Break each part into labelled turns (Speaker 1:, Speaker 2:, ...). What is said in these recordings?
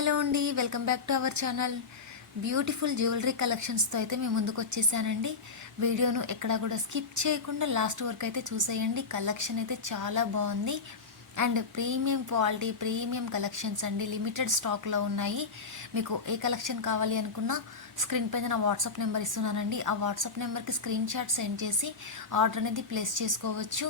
Speaker 1: Hello అండి welcome back to our channel. Beautiful jewellery కలెక్షన్స్తో అయితే మేము ముందుకు వచ్చేసానండి. వీడియోను ఎక్కడా కూడా స్కిప్ చేయకుండా లాస్ట్ వరకు అయితే చూసేయండి. కలెక్షన్ అయితే చాలా బాగుంది. And premium quality premium collections అండి. లిమిటెడ్ స్టాక్లో ఉన్నాయి. మీకు ఏ కలెక్షన్ కావాలి అనుకున్నా స్క్రీన్ పైన నా వాట్సాప్ నెంబర్ ఇస్తున్నానండి. ఆ వాట్సాప్ నెంబర్కి స్క్రీన్ షాట్ సెండ్ చేసి ఆర్డర్ అనేది ప్లేస్ చేసుకోవచ్చు.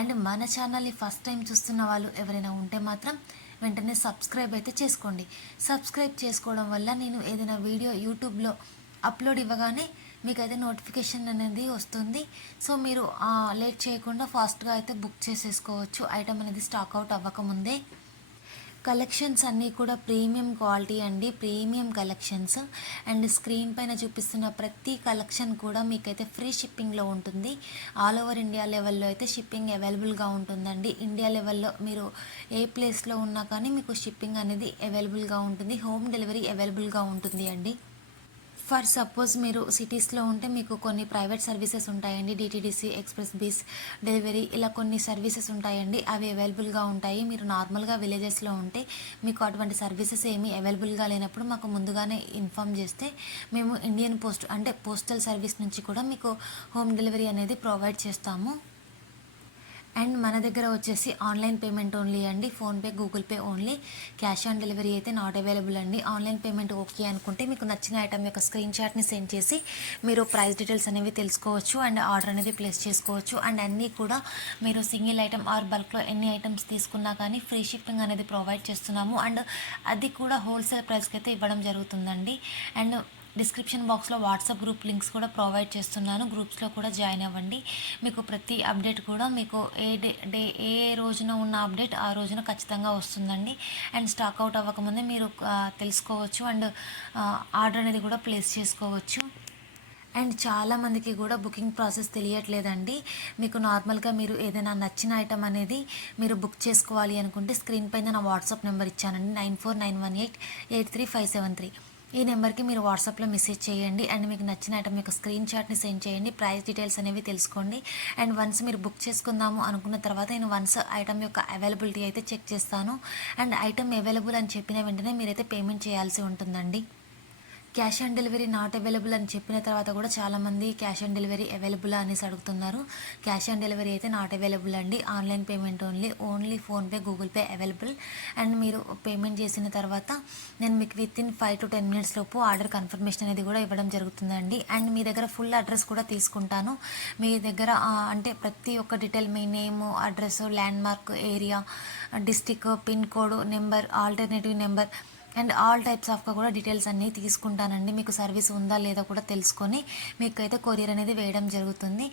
Speaker 1: అండ్ మన ఛానల్ని ఫస్ట్ టైం చూస్తున్న వాళ్ళు ఎవరైనా ఉంటే మాత్రం వెంటనే సబ్స్క్రైబ్ అయితే చేసుకోండి. సబ్స్క్రైబ్ చేసుకోవడం వల్ల నేను ఏదైనా వీడియో యూట్యూబ్లో అప్లోడ్ ఇవ్వగానే మీకైతే నోటిఫికేషన్ అనేది వస్తుంది. సో మీరు లేట్ చేయకుండా ఫాస్ట్గా అయితే బుక్ చేసేసుకోవచ్చు. ఐటమ్ అనేది స్టాక్ అవుట్ అవ్వకముందే. కలెక్షన్స్ అన్నీ కూడా ప్రీమియం క్వాలిటీ అండి ప్రీమియం కలెక్షన్స్. అండ్ స్క్రీన్ పైన చూపిస్తున్న ప్రతి కలెక్షన్ కూడా మీకైతే ఫ్రీ షిప్పింగ్లో ఉంటుంది. ఆల్ ఓవర్ ఇండియా లెవెల్లో అయితే షిప్పింగ్ అవైలబుల్గా ఉంటుందండి. ఇండియా లెవెల్లో మీరు ఏ ప్లేస్లో ఉన్నా కానీ మీకు షిప్పింగ్ అనేది అవైలబుల్గా ఉంటుంది. హోమ్ డెలివరీ అవైలబుల్గా ఉంటుంది అండి ఫర్ సపోజ్ మీరు సిటీస్లో ఉంటే మీకు కొన్ని ప్రైవేట్ సర్వీసెస్ ఉంటాయండి డిటీడీసీ ఎక్స్ప్రెస్ బీస్ డెలివరీ ఇలా కొన్ని సర్వీసెస్ ఉంటాయండి. అవి అవైలబుల్గా ఉంటాయి. మీరు నార్మల్గా విలేజెస్లో ఉంటే మీకు అటువంటి సర్వీసెస్ ఏమీ అవైలబుల్గా లేనప్పుడు మాకు ముందుగానే ఇన్ఫామ్ చేస్తే మేము ఇండియన్ పోస్ట్ అంటే పోస్టల్ సర్వీస్ నుంచి కూడా మీకు హోమ్ డెలివరీ అనేది ప్రొవైడ్ చేస్తాము. అండ్ మన దగ్గర వచ్చేసి ఆన్లైన్ పేమెంట్ ఓన్లీ అండి. PhonePe Google Pay only. Cash on delivery అయితే నాట్ అవైలబుల్ అండి. ఆన్లైన్ పేమెంట్ ఓకే అనుకుంటే మీకు నచ్చిన ఐటమ్ యొక్క స్క్రీన్ షాట్ని సెండ్ చేసి మీరు ప్రైస్ డీటెయిల్స్ అనేవి తెలుసుకోవచ్చు అండ్ ఆర్డర్ అనేది ప్లేస్ చేసుకోవచ్చు. అండ్ అన్నీ కూడా మీరు సింగిల్ ఐటమ్ ఆర్ బల్క్లో ఎన్ని ఐటమ్స్ తీసుకున్నా కానీ ఫ్రీ షిప్పింగ్ అనేది ప్రొవైడ్ చేస్తున్నాము. అండ్ అది కూడా హోల్సేల్ ప్రైస్కి అయితే ఇవ్వడం జరుగుతుందండి. అండ్ డిస్క్రిప్షన్ బాక్స్లో వాట్సాప్ గ్రూప్ లింక్స్ కూడా ప్రొవైడ్ చేస్తున్నాను. గ్రూప్స్లో కూడా జాయిన్ అవ్వండి. మీకు ప్రతి అప్డేట్ కూడా మీకు ఏ డే డే ఏ రోజున ఉన్న అప్డేట్ ఆ రోజున ఖచ్చితంగా వస్తుందండి. అండ్ స్టాక్ అవుట్ అవ్వకముందే మీరు తెలుసుకోవచ్చు. అండ్ ఆర్డర్ అనేది కూడా ప్లేస్ చేసుకోవచ్చు. అండ్ చాలామందికి కూడా బుకింగ్ ప్రాసెస్ తెలియట్లేదండి. మీకు నార్మల్గా మీరు ఏదైనా నచ్చిన ఐటమ్ అనేది మీరు బుక్ చేసుకోవాలి అనుకుంటే స్క్రీన్ పైన నా వాట్సాప్ నెంబర్ ఇచ్చానండి. Nine four nine one eight eight three five seven three. ఈ నెంబర్కి మీరు వాట్సాప్లో మెసేజ్ చేయండి. అండ్ మీకు నచ్చిన ఐటమ్ యొక్క స్క్రీన్ షాట్ని సెండ్ చేయండి. ప్రైస్ డీటెయిల్స్ అనేవి తెలుసుకోండి. అండ్ వన్స్ మీరు బుక్ చేసుకుందాము అనుకున్న తర్వాత నేను వన్స్ ఐటమ్ యొక్క అవైలబిలిటీ అయితే చెక్ చేస్తాను. అండ్ ఐటమ్ అవైలబుల్ అని చెప్పిన వెంటనే మీరైతే పేమెంట్ చేయాల్సి ఉంటుందండి. Cash on delivery not available అని చెప్పిన తర్వాత కూడా చాలామంది క్యాష్ ఆన్ డెలివరీ అవైలబుల్ అనేసి అడుగుతున్నారు. క్యాష్ ఆన్ డెలివరీ అయితే నాట్ అవైలబుల్ అండి. Online payment only only PhonePe Google Pay available. And మీరు పేమెంట్ చేసిన తర్వాత నేను మీకు within five to ten minutes లోపు ఆర్డర్ కన్ఫర్మేషన్ అనేది కూడా ఇవ్వడం జరుగుతుందండి. అండ్ మీ దగ్గర ఫుల్ అడ్రస్ కూడా తీసుకుంటాను. మీ దగ్గర అంటే ప్రతి ఒక్క detail me name address landmark area district pin code number alternative number and all types ఆఫ్గా కూడా డీటెయిల్స్ అన్నీ తీసుకుంటానండి. మీకు సర్వీస్ ఉందా లేదా కూడా తెలుసుకొని మీకు అయితే కొరియర్ అనేది వేయడం జరుగుతుంది.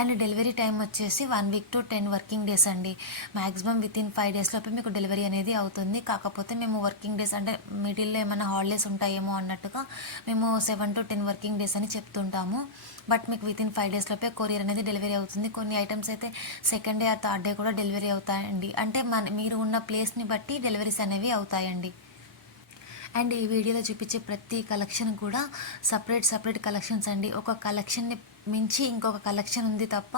Speaker 1: అండ్ డెలివరీ టైం వచ్చేసి one week to ten working days అండి. Maximum within five days లోపే మీకు డెలివరీ అనేది అవుతుంది. కాకపోతే మేము వర్కింగ్ డేస్ అంటే మిడిల్లో ఏమైనా హాలిడేస్ ఉంటాయేమో అన్నట్టుగా మేము seven to ten working days అని చెప్తుంటాము. బట్ మీకు విత్ ఇన్ ఫైవ్ డేస్ లోపే కొరియర్ అనేది డెలివరీ అవుతుంది. కొన్ని ఐటమ్స్ అయితే సెకండ్ డే ఆ థర్డ్ డే కూడా డెలివరీ అవుతాయండి. అంటే మన మీరు ఉన్న ప్లేస్ని బట్టి డెలివరీస్ అనేవి అవుతాయండి. అండ్ ఈ వీడియోలో చూపించే ప్రతి కలెక్షన్ కూడా సపరేట్ సపరేట్ కలెక్షన్స్ అండి. ఒక కలెక్షన్ని మించి ఇంకొక కలెక్షన్ ఉంది తప్ప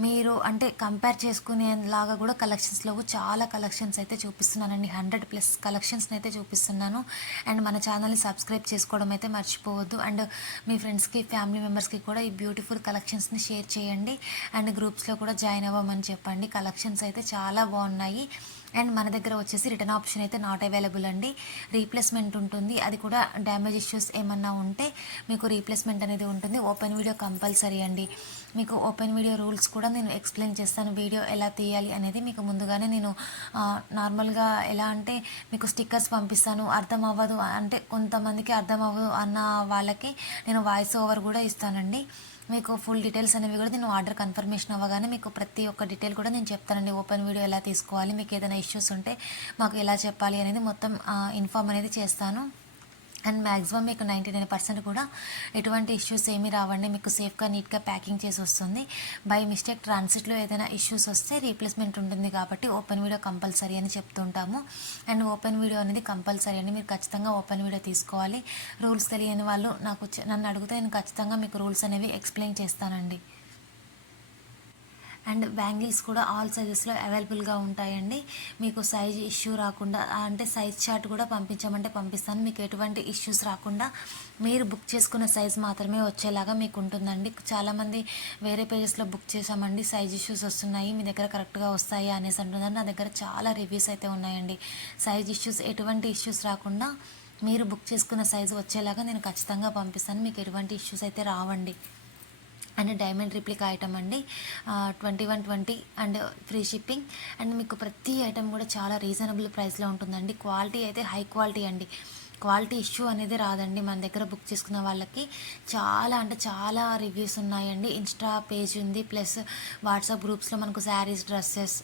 Speaker 1: మీరు అంటే కంపేర్ చేసుకునేలాగా కూడా కలెక్షన్స్లో చాలా కలెక్షన్స్ అయితే చూపిస్తున్నానండి. హండ్రెడ్ ప్లస్ కలెక్షన్స్ని అయితే చూపిస్తున్నాను. అండ్ మన ఛానల్ని సబ్స్క్రైబ్ చేసుకోవడం అయితే మర్చిపోవద్దు. అండ్ మీ ఫ్రెండ్స్కి ఫ్యామిలీ మెంబర్స్కి కూడా ఈ బ్యూటిఫుల్ కలెక్షన్స్ని షేర్ చేయండి. అండ్ గ్రూప్స్లో కూడా జాయిన్ అవ్వమని చెప్పండి. కలెక్షన్స్ అయితే చాలా బాగున్నాయి. అండ్ మన దగ్గర వచ్చేసి రిటర్న్ ఆప్షన్ అయితే నాట్ అవైలబుల్ అండి. రీప్లేస్మెంట్ ఉంటుంది. అది కూడా డ్యామేజ్ ఇష్యూస్ ఏమన్నా ఉంటే మీకు రీప్లేస్మెంట్ అనేది ఉంటుంది. ఓపెన్ వీడియో కంపల్సరీ అండి. మీకు ఓపెన్ వీడియో రూల్స్ కూడా నేను ఎక్స్ప్లెయిన్ చేస్తాను. వీడియో ఎలా తీయాలి అనేది మీకు ముందుగానే నేను నార్మల్గా ఎలా అంటే మీకు స్టిక్కర్స్ పంపిస్తాను. అర్థం అవ్వదు అంటే కొంతమందికి అర్థం అవ్వదు అన్న వాళ్ళకి నేను వాయిస్ ఓవర్ కూడా ఇస్తానండి. మీకు ఫుల్ డీటెయిల్స్ అనేవి కూడా నేను ఆర్డర్ కన్ఫర్మేషన్ అవ్వగానే మీకు ప్రతి ఒక్క డీటెయిల్ కూడా నేను చెప్తానండి. ఓపెన్ వీడియో ఎలా తీసుకోవాలి మీకు ఏదైనా ఇష్యూస్ ఉంటే మాకు ఎలా చెప్పాలి అనేది మొత్తం ఇన్ఫామ్ అనేది చేస్తాను. అండ్ మ్యాక్సిమం మీకు నైంటీ నైన్ పర్సెంట్ కూడా ఎటువంటి ఇష్యూస్ ఏమీ రావండి. మీకు సేఫ్గా నీట్గా ప్యాకింగ్ చేసి వస్తుంది. బై మిస్టేక్ ట్రాన్సిట్లో ఏదైనా ఇష్యూస్ వస్తే రీప్లేస్మెంట్ ఉంటుంది కాబట్టి ఓపెన్ వీడియో కంపల్సరీ అని చెప్తుంటాము. అండ్ ఓపెన్ వీడియో అనేది కంపల్సరీ అండి. మీరు ఖచ్చితంగా ఓపెన్ వీడియో తీసుకోవాలి. రూల్స్ తెలియని వాళ్ళు నాకు నన్ను అడిగితే నేను ఖచ్చితంగా మీకు రూల్స్ అనేవి ఎక్స్ప్లెయిన్ చేస్తానండి. అండ్ బ్యాంగిల్స్ కూడా ఆల్ సైజెస్లో అవైలబుల్గా ఉంటాయండి. మీకు సైజ్ ఇష్యూ రాకుండా అంటే సైజ్ చార్ట్ కూడా పంపించమంటే పంపిస్తాను. మీకు ఎటువంటి ఇష్యూస్ రాకుండా మీరు బుక్ చేసుకున్న సైజ్ మాత్రమే వచ్చేలాగా మీకు ఉంటుందండి చాలామంది వేరే పేజెస్లో బుక్ చేసామండి సైజ్ ఇష్యూస్ వస్తున్నాయి మీ దగ్గర కరెక్ట్గా వస్తాయి అనేసి అంటున్నారు. నా దగ్గర చాలా రివ్యూస్ అయితే ఉన్నాయండి. సైజ్ ఇష్యూస్ ఎటువంటి ఇష్యూస్ రాకుండా మీరు బుక్ చేసుకున్న సైజు వచ్చేలాగా నేను ఖచ్చితంగా పంపిస్తాను. మీకు ఎటువంటి ఇష్యూస్ అయితే రావండి. అండ్ డైమండ్ రిప్లికా ఐటమ్ అండి. Twenty one twenty and free shipping. And మీకు ప్రతి ఐటమ్ కూడా చాలా రీజనబుల్ ప్రైస్లో ఉంటుందండి. క్వాలిటీ అయితే హై క్వాలిటీ అండి. క్వాలిటీ ఇష్యూ అనేది రాదండి. మన దగ్గర బుక్ చేసుకున్న వాళ్ళకి చాలా అంటే చాలా రివ్యూస్ ఉన్నాయండి. ఇన్స్టా పేజ్ ఉంది. ప్లస్ వాట్సాప్ గ్రూప్స్లో మనకు శారీస్ డ్రెస్సెస్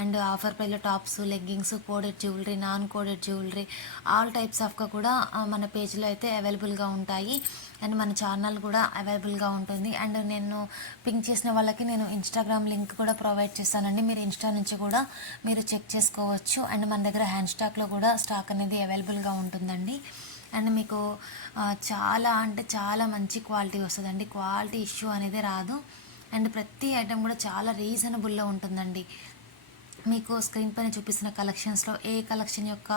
Speaker 1: అండ్ ఆఫర్ ప్రైస్లో tops leggings coded jewellery non coded jewellery all types ఆఫ్గా కూడా మన పేజ్లో అయితే అవైలబుల్గా ఉంటాయి. అండ్ మన ఛానల్ కూడా అవైలబుల్గా ఉంటుంది. అండ్ నేను పింక్ చేసిన వాళ్ళకి నేను ఇన్స్టాగ్రామ్ లింక్ కూడా ప్రొవైడ్ చేస్తానండి. మీరు ఇన్స్టా నుంచి కూడా మీరు చెక్ చేసుకోవచ్చు. అండ్ మన దగ్గర హ్యాండ్ స్టాక్లో కూడా స్టాక్ అనేది అవైలబుల్గా ఉంటుందండి. అండ్ మీకు చాలా అంటే చాలా మంచి క్వాలిటీ వస్తుందండి. క్వాలిటీ ఇష్యూ అనేది రాదు. అండ్ ప్రతి ఐటెం కూడా చాలా రీజనబుల్లో ఉంటుందండి. మీకు స్క్రీన్ పైన చూపిస్తున్న కలెక్షన్స్లో ఏ కలెక్షన్ యొక్క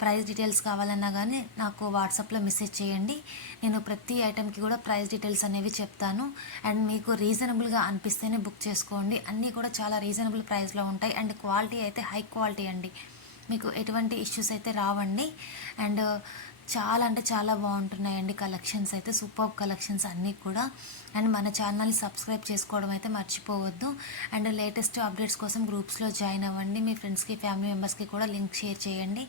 Speaker 1: ప్రైస్ డీటెయిల్స్ కావాలన్నా కానీ నాకు వాట్సాప్లో మెసేజ్ చేయండి. నేను ప్రతి ఐటెంకి కూడా ప్రైస్ డీటెయిల్స్ అనేవి చెప్తాను. అండ్ మీకు రీజనబుల్గా అనిపిస్తేనే బుక్ చేసుకోండి. అన్నీ కూడా చాలా రీజనబుల్ ప్రైస్లో ఉంటాయి. అండ్ క్వాలిటీ అయితే హై క్వాలిటీ అండి. మీకు ఎటువంటి ఇష్యూస్ అయితే రావండి. అండ్ uh, చాలా అంటే చాలా బాగుంటున్నాయండి కలెక్షన్స్ అయితే. సూపర్ కలెక్షన్స్ అన్నీ కూడా. అండ్ మన ఛానల్ని సబ్స్క్రైబ్ చేసుకోవడం అయితే మర్చిపోవద్దు. అండ్ లేటెస్ట్ అప్డేట్స్ కోసం గ్రూప్స్లో జాయిన్ అవ్వండి. మీ ఫ్రెండ్స్కి ఫ్యామిలీ మెంబర్స్కి కూడా లింక్ షేర్ చేయండి.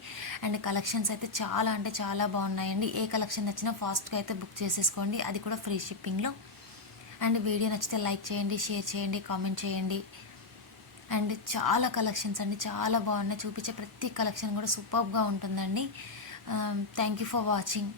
Speaker 1: అండ్ కలెక్షన్స్ అయితే చాలా అంటే చాలా బాగున్నాయండి. ఏ కలెక్షన్ నచ్చినా ఫాస్ట్గా అయితే బుక్ చేసేసుకోండి. అది కూడా ఫ్రీ షిప్పింగ్లో అండ్ వీడియో నచ్చితే లైక్ చేయండి షేర్ చేయండి కామెంట్ చేయండి. అండ్ చాలా కలెక్షన్స్ అండి చాలా బాగున్నాయి. చూపించే ప్రతి కలెక్షన్ కూడా సూపర్గా ఉంటుందండి. Thank you for watching